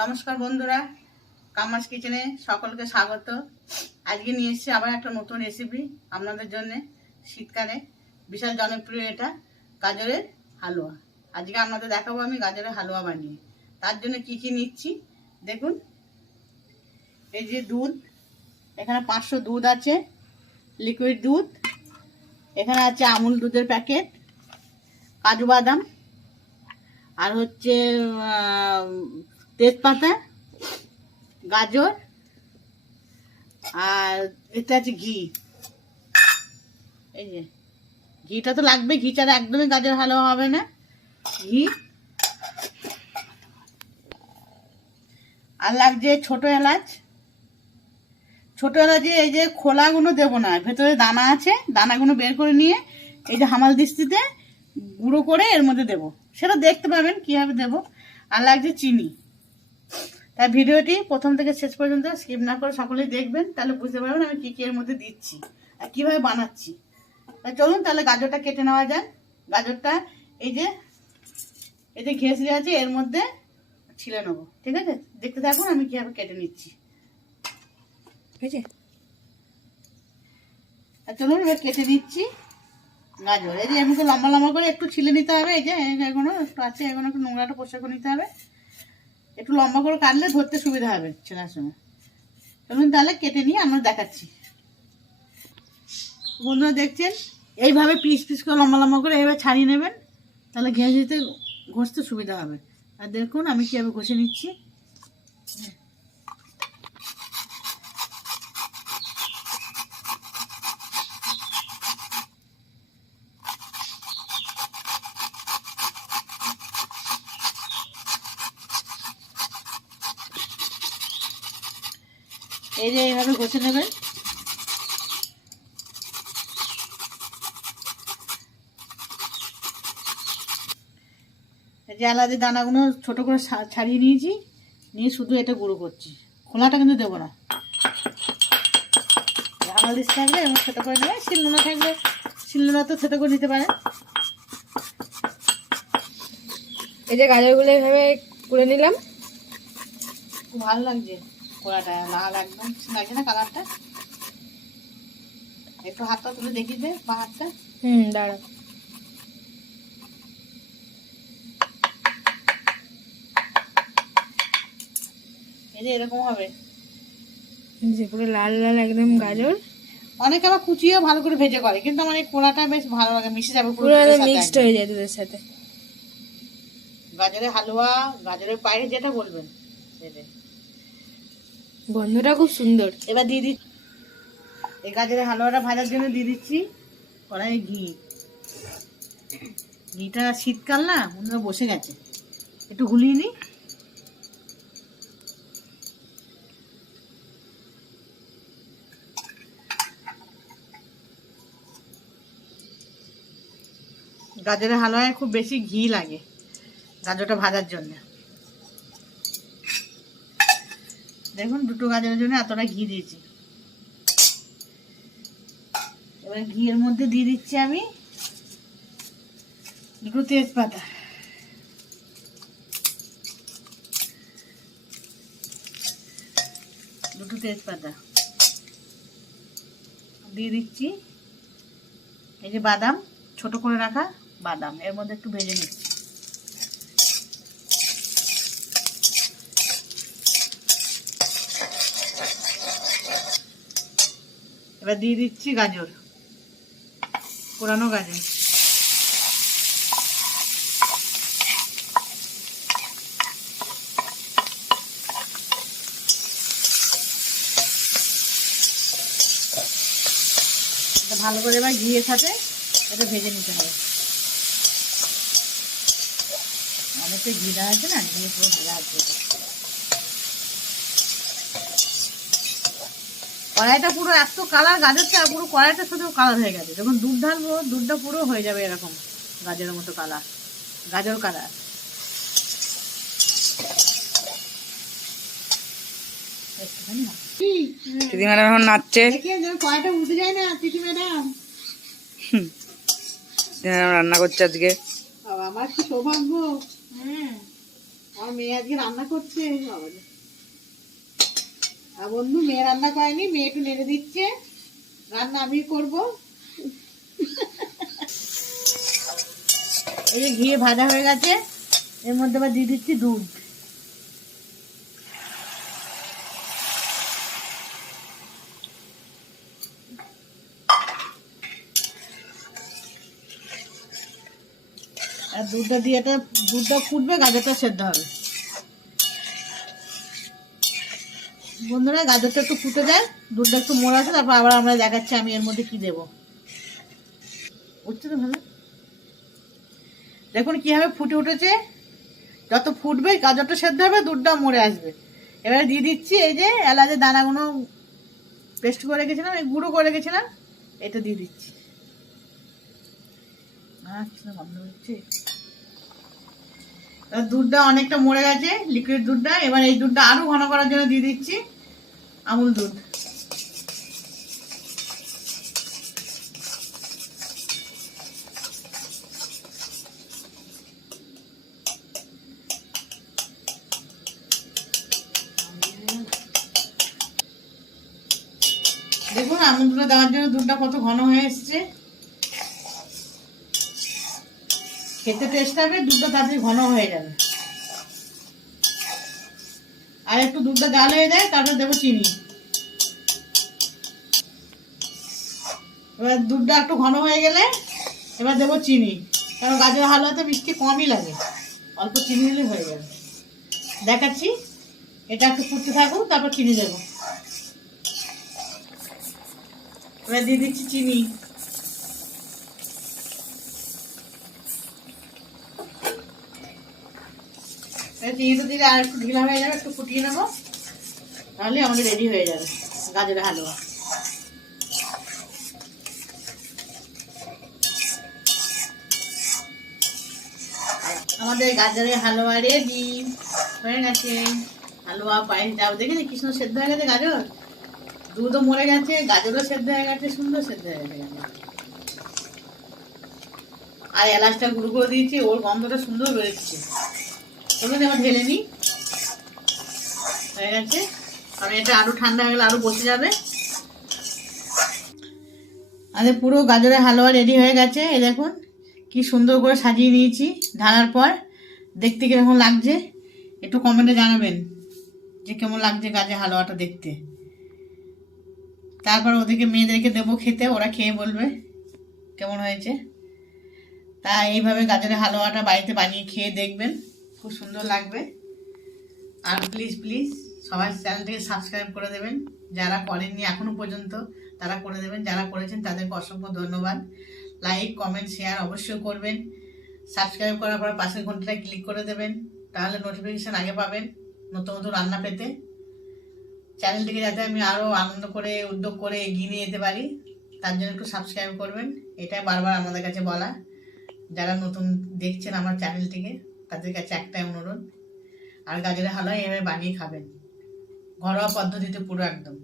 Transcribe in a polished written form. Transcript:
নমস্কার বন্ধুরা, কামাস কিচেনে সকলকে স্বাগত। আজকে নিয়ে এসেছি আবার একটা নতুন রেসিপি আপনাদের জন্য। শীতকালে বিশাল জনপ্রিয় এটা গাজরের হালুয়া। আজকে আপনাদের দেখাবো আমি গাজরের হালুয়া বানিয়ে। তার জন্য কি কি নিচ্ছি দেখুন। এই যে দুধ, এখানে 500 দুধ আছে, লিকুইড দুধ। এখানে আছে আমুল দুধের প্যাকেট, কাজু বাদাম, আর হচ্ছে তেজপাতা, গাজর, আর এটা আছে ঘি। এই যে ঘিটা তো লাগবে, ঘি ছাড়া একদমই গাজর হালুয়া হবে না। ঘি আর লাগছে ছোট এলাচ। ছোট এলাচে এই যে খোলাগুলো দেবো না, ভেতরে দানা আছে, দানাগুলো বের করে নিয়ে এই যে হামাল দিস্তিতে গুঁড়ো করে এর মধ্যে দেবো, সেটা দেখতে পাবেন কীভাবে দেবো। আর লাগছে চিনি। তাই ভিডিওটি প্রথম থেকে শেষ পর্যন্ত স্কিপ না করে সকলেই দেখবেন, তাহলে বুঝতে পারবেন আমি কী কী এর মধ্যে দিচ্ছি আর কীভাবে বানাচ্ছি। তাই চলুন তাহলে গাজরটা কেটে নেওয়া যাক। গাজরটা এই যে ঘেঁষি আছে এর মধ্যে ছিলে নেবো, ঠিক আছে? দেখতে থাকুন আমি কীভাবে কেটে নিচ্ছি, ঠিক আছে? আর চলুন এবার কেটে দিচ্ছি গাজর। এই যে এমনি লম্বা লম্বা করে একটু ছিলে নিতে হবে। এই যে এগুলো একটু আছে, এগুলো একটু নোংরাটা পরিষ্কার করে নিতে হবে। একটু লম্বা করে কাটলে ধরতে সুবিধা হবে ছেলার সময়। চলুন তাহলে কেটে নিয়ে আমরা দেখাচ্ছি। বন্ধুরা দেখছেন, এইভাবে পিস পিস করে লম্বা লম্বা করে এইভাবে ছাড়িয়ে নেবেন, তাহলে ঘষতে ঘষতে সুবিধা হবে। আর দেখুন আমি কীভাবে ঘষে নিচ্ছি। এই যে এইভাবে ঘষে নেবেন। এই যে এলাচের দানাগুলো ছোট করে ছাড়িয়ে নিয়েছি, নিয়ে শুধু এটা গুঁড়ো করছি। খোলাটা কিন্তু দেবো না। হামাল দিস থাকলে এবং ছোটো করে নেবে, শিলনোড়া থাকলে শিলনোড়া তো ছোটো করে নিতে পারে। এই যে গাজরগুলো এইভাবে করে নিলাম। খুব ভালো লাগছে কোড়াটা, লাল একদম লাগছে না কালারটা? একটু হাতটা তুলে দেখিয়ে দে, বা হাতটা। দাঁড়া। এই যে এরকম হবে, যে পুরো লাল লাল একদম গাজর। অনেকে আবার কুচিয়ে ভালো করে ভেজে করে, কিন্তু আমার এই কোড়াটা বেশ ভালো লাগে, মিশে যাবে পুরো মিক্সড হয়ে যায় দুধের সাথে। গাজরের হালুয়া, গাজরের পায়েস যেটা বলবেন সেটাই। গন্ধটা খুব সুন্দর। এবার দিয়ে দিচ্ছি এই গাজরের হালুয়াটা ভাজার জন্য দিয়ে দিচ্ছি কড়াইয়ে ঘি। ঘিটা শীতকাল না, বন্ধুরা বসে গেছে, একটু গুলিয়ে নিই। গাজরের হালুয়ায় খুব বেশি ঘি লাগে গাজরটা ভাজার জন্য। দেখুন দুটো গাজরের জন্য এতটা ঘি দিয়েছি। এবার ঘিয়ের মধ্যে দিয়ে দিচ্ছি আমি দুটো তেজপাতা, দিয়ে দিচ্ছি এই যে বাদাম, ছোট করে রাখা বাদাম, এর মধ্যে একটু ভেজে নিচ্ছি। এবার দিয়ে দিচ্ছি গাজর, পোড়ানো গাজর। ভালো করে এবার ঘিয়ের সাথে এটা ভেজে নিতে হবে। অনেকটা ঘি দেওয়া আছে না, ঘিয়ে পুরো ভাজা আছে। কড়াইটা পুরো এত কালার, গাজরটা পুরো কড়াইটা শুধু কালার হয়ে গেছে। যখন দুধ ঢালবো, দুধটা পুরো হয়ে যাবে এরকম গাজরের মতো কালার, গাজর কালার। দিদি ম্যাডাম এখন নাচছে। কড়াইটা উঠে যায় না দিদি ম্যাডাম। রান্না করছে আজকে। আমার কি সৌভাগ্য। আমার মেয়ে আজকে রান্না করছে বাবারে। আর বন্ধু মেয়ে রান্না করেনি, মেয়ে একটু নেড়ে দিচ্ছে, রান্না আমি করব। এই যে ঘিয়ে ভাজা হয়ে গেছে, এর মধ্যে আবার দিয়ে দিচ্ছি দুধ। আর দুধটা দিয়ে দুধটা ফুটবে, গাজরটা সেদ্ধ হবে। বন্ধুরা গাজরটা একটু ফুটে যায়, দুধটা একটু মোড়া আছে, তারপর আবার আমরা দেখাচ্ছি আমি এর মধ্যে কি দেবো। উঠছে তো ভালো, দেখুন কিভাবে ফুটে উঠেছে। যত ফুটবে গাজরটা সেদ্ধ হবে, দুধটা মরে আসবে। এবারে দিয়ে দিচ্ছি এই যে এলাচের দানাগুলো পেস্ট করে রেখেছিলাম, এই গুঁড়ো করে রেখেছিলাম, এটা দিয়ে দিচ্ছি। আচ্ছা ভালো হচ্ছে। দুধটা অনেকটা মরে গেছে, লিকুইড দুধটা। এবার এই দুধটা আরো ঘন করার জন্য দিয়ে দিচ্ছি আমুল দুধ। দেখুন আমুল দুধটা দেওয়ার জন্য দুধটা কত ঘন হয়ে এসছে। খেতে টেস্ট হবে, দুধটা তাড়াতাড়ি ঘন হয়ে যাবে। আর একটু দুধটা জাল হয়ে যায়, তারপর দেবো চিনি। এবার দুধটা একটু ঘন হয়ে গেলে এবার দেবো চিনি, কারণ গাজর হালুয়াতে মিষ্টি কমই লাগে, অল্প চিনি দিলে হয়ে যাবে। দেখাচ্ছি, এটা একটু ফুটতে থাকুক, তারপর চিনি দেবো। এবার দিয়ে দিচ্ছি চিনি। চিনিটা দিলে আর একটু ঢিলা হয়ে যাবে, একটু ফুটিয়ে নেবো, তাহলে আমাদের রেডি হয়ে যাবে গাজরের হালুয়া। আমাদের গাজরের হালুয়া রেডি হয়ে গেছে। হালুয়া পায়েস যাও, দেখেছি কি সুন্দর সেদ্ধ হয়ে গেছে গাজর, দুধও মরে গেছে, গাজরও সেদ্ধ হয়ে গেছে, সুন্দর সেদ্ধ হয়ে গেছে। আর এলাচটা গুঁড়ো করে দিয়েছি, ওর গন্ধটা সুন্দর বেরোচ্ছে। চলুন এবার ঢেলে নিই। হয়ে গেছে, কারণ এটা আরো ঠান্ডা হয়ে গেলে আরো বসে যাবে। আমাদের পুরো গাজরের হালুয়া রেডি হয়ে গেছে। এই দেখুন কি সুন্দর করে সাজিয়ে নিয়েছি। ঢালার পর দেখতে কিরকম লাগছে একটু কমেন্টে জানাবেন যে কেমন লাগছে গাজরের হালুয়াটা দেখতে। তারপর ওদেরকে মেয়েদেরকে দেবো খেতে, ওরা খেয়ে বলবে কেমন হয়েছে। তা এইভাবে গাজরের হালুয়াটা বাড়িতে বানিয়ে খেয়ে দেখবেন, খুব সুন্দর লাগবে। আর প্লিজ প্লিজ সবাই চ্যানেলটাকে সাবস্ক্রাইব করে দেবেন, যারা করেননি এখনো পর্যন্ত তারা করে দেবেন, যারা করেছেন তাদেরকে অসংখ্য ধন্যবাদ। লাইক কমেন্ট শেয়ার অবশ্যই করবেন। সাবস্ক্রাইব করার পর পাশের ঘন্টাটা ক্লিক করে দেবেন, তাহলে নোটিফিকেশান আগে পাবেন নতুন নতুন রান্না পেতে। চ্যানেলটিকে যাতে আমি আরও আনন্দ করে উদ্যোগ করে এগিয়ে নিয়ে যেতে পারি, তার জন্য একটু সাবস্ক্রাইব করবেন, এটাই বারবার আমাদের কাছে বলা। যারা নতুন দেখছেন আমার চ্যানেলটিকে তাদের কাছে একটাই অনুরোধ। আর গাজরের হালুয়া এভাবে বানিয়ে খাবেন, ঘরোয়া পদ্ধতিতে পুরো একদম।